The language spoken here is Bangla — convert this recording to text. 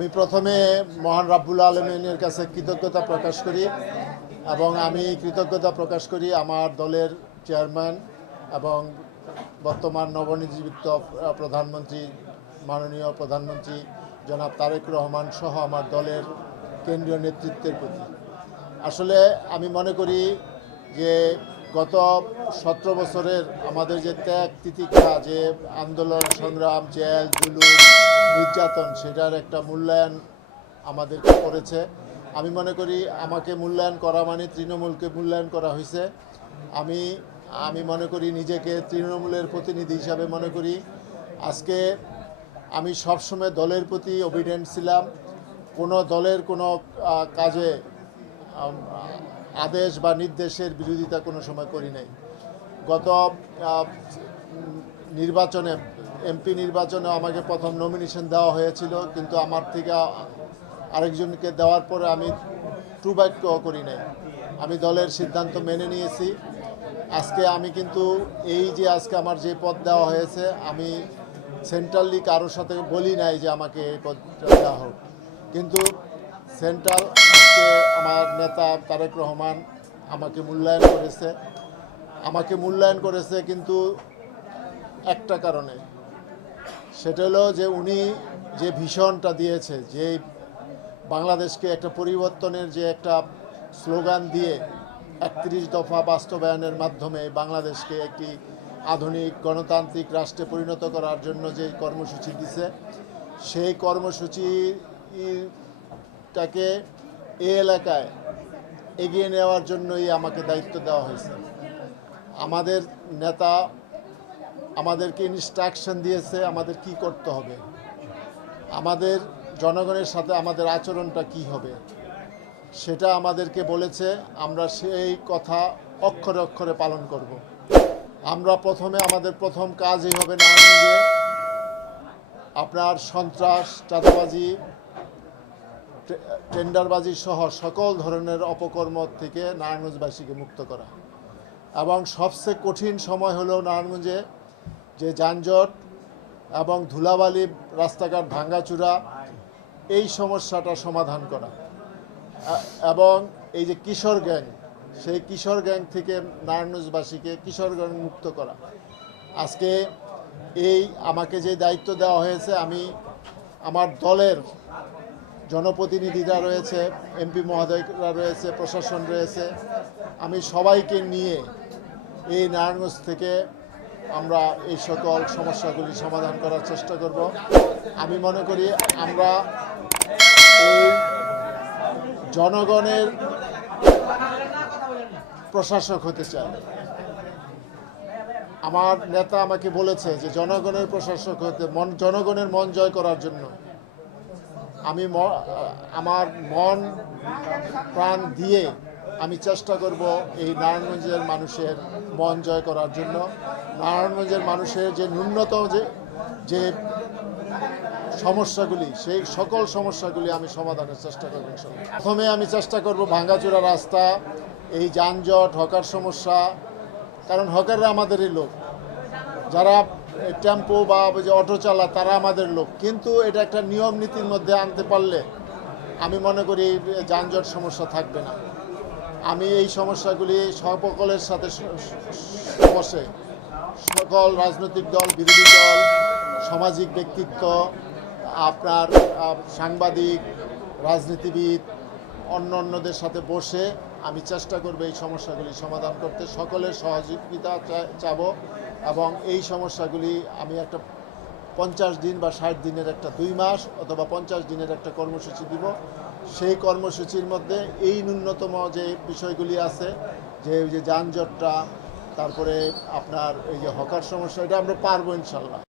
আমি প্রথমে মহান রাব্বুল আলামিনের কাছে কৃতজ্ঞতা প্রকাশ করি এবং আমি কৃতজ্ঞতা প্রকাশ করি আমার দলের চেয়ারম্যান এবং বর্তমান নবনিযুক্ত প্রধানমন্ত্রী মাননীয় প্রধানমন্ত্রী জনাব তারেক রহমান সহ আমার দলের কেন্দ্রীয় নেতৃত্বের প্রতি। আসলে আমি মনে করি যে গত 17 বছরের আমাদের যে ত্যাগ তিতিক্ষা, যে আন্দোলন সংগ্রাম, জেল জুলুম নির্যাতন, সেটার একটা মূল্যায়ন আমাদেরকে করেছে। আমি মনে করি আমাকে মূল্যায়ন করা মানে তৃণমূলকে মূল্যায়ন করা হয়েছে। আমি মনে করি নিজেকে তৃণমূলের প্রতিনিধি হিসাবে মনে করি। আজকে আমি সবসময় দলের প্রতি ওবিডিয়েন্ট ছিলাম, কোনো দলের কোনো কাজে আদেশ বা নির্দেশের বিরোধিতা কোনো সময় করি নাই। গত নির্বাচনে এমপি নির্বাচনে আমাকে প্রথম নমিনেশন দেওয়া হয়েছিল, কিন্তু আমার থেকে আরেকজনকে দেওয়ার পরে আমি টুবাক্য করি নাই। আমি দলের সিদ্ধান্ত মেনে নিয়েছি। আজকে আমি কিন্তু এই যে আজকে আমার যে পদ দেওয়া হয়েছে, আমি সেন্ট্রালি কারোর সাথে বলি নাই যে আমাকে এই পদটা দেওয়া হোক, কিন্তু সেন্ট্রাল আজকে আমার নেতা তারেক রহমান আমাকে মূল্যায়ন করেছে কিন্তু একটা কারণে, সেটা হলো যে উনি যে ভিশনটা দিয়েছে, যে বাংলাদেশকে একটা পরিবর্তনের যে একটা স্লোগান দিয়ে 31 দফা বাস্তবায়নের মাধ্যমে বাংলাদেশকে একটি আধুনিক গণতান্ত্রিক রাষ্ট্রে পরিণত করার জন্য যে কর্মসূচি দিছে, সেই কর্মসূচিটাকে এই এলাকায় এগিয়ে নেওয়ার জন্যই আমাকে দায়িত্ব দেওয়া হয়েছে। আমাদের নেতা আমাদেরকে ইনস্ট্রাকশন দিয়েছে আমাদের কি করতে হবে, আমাদের জনগণের সাথে আমাদের আচরণটা কি হবে, সেটা আমাদেরকে বলেছে। আমরা সেই কথা অক্ষরে অক্ষরে পালন করব। আমরা আমাদের প্রথম কাজই হবে নারায়ণগঞ্জে আপনার সন্ত্রাস, চাঁদাবাজি, টেন্ডারবাজি সহ সকল ধরনের অপকর্ম থেকে নারায়ণগঞ্জবাসীকে মুক্ত করা। এবং সবচেয়ে কঠিন সময় হলো নারায়ণগঞ্জে যে যানজট এবং ধুলাবালি, রাস্তাঘাট ভাঙাচুরা, এই সমস্যাটা সমাধান করা। এবং এই যে কিশোর গ্যাং, সেই কিশোর গ্যাং থেকে নারায়ণগঞ্জবাসীকে কিশোর গ্যাং মুক্ত করা। আজকে আমাকে যে দায়িত্ব দেওয়া হয়েছে, আমি আমার দলের জনপ্রতিনিধিরা রয়েছে, এমপি মহোদয়রা রয়েছে, প্রশাসন রয়েছে, আমি সবাইকে নিয়ে এই নারায়ণগঞ্জ থেকে আমরা এই সকল সমস্যাগুলি সমাধান করার চেষ্টা করব। আমি মনে করি আমরা এই জনগণের প্রশাসক হতে চাই। আমার নেতা আমাকে বলেছে যে জনগণের প্রশাসক হতে, জনগণের মন জয় করার জন্য আমি আমার মন প্রাণ দিয়ে আমি চেষ্টা করব এই নারায়ণগঞ্জের মানুষের মন জয় করার জন্য। নারায়ণগঞ্জের মানুষের যে ন্যূনতম যে সমস্যাগুলি, সেই সকল সমস্যাগুলি আমি সমাধানের চেষ্টা করব। প্রথমে আমি চেষ্টা করব ভাঙাচোরা রাস্তা, এই যানজট, হকার সমস্যা, কারণ হকাররা আমাদেরই লোক, যারা টেম্পো বা যে অটো চালায় তারা আমাদের লোক, কিন্তু এটা একটা নিয়ম নীতির মধ্যে আনতে পারলে আমি মনে করি যানজট সমস্যা থাকবে না। আমি এই সমস্যাগুলি সকলের সাথে বসে সকল রাজনৈতিক দল, বিরোধী দল, সামাজিক ব্যক্তিত্ব, আপনার সাংবাদিক, রাজনীতিবিদ, অন্যদের সাথে বসে আমি চেষ্টা করব এই সমস্যাগুলি সমাধান করতে। সকলের সহযোগিতা চাবো এবং এই সমস্যাগুলি আমি একটা 50 দিন বা 60 দিনের একটা 2 মাস অথবা 50 দিনের একটা কর্মসূচি দিব। সেই কর্মসূচির মধ্যে এই ন্যূনতম যে বিষয়গুলি আছে, যে যানজটটা, তারপরে আপনার এই যে হকার সমস্যা, এটা আমরা পারবো ইনশাল্লাহ।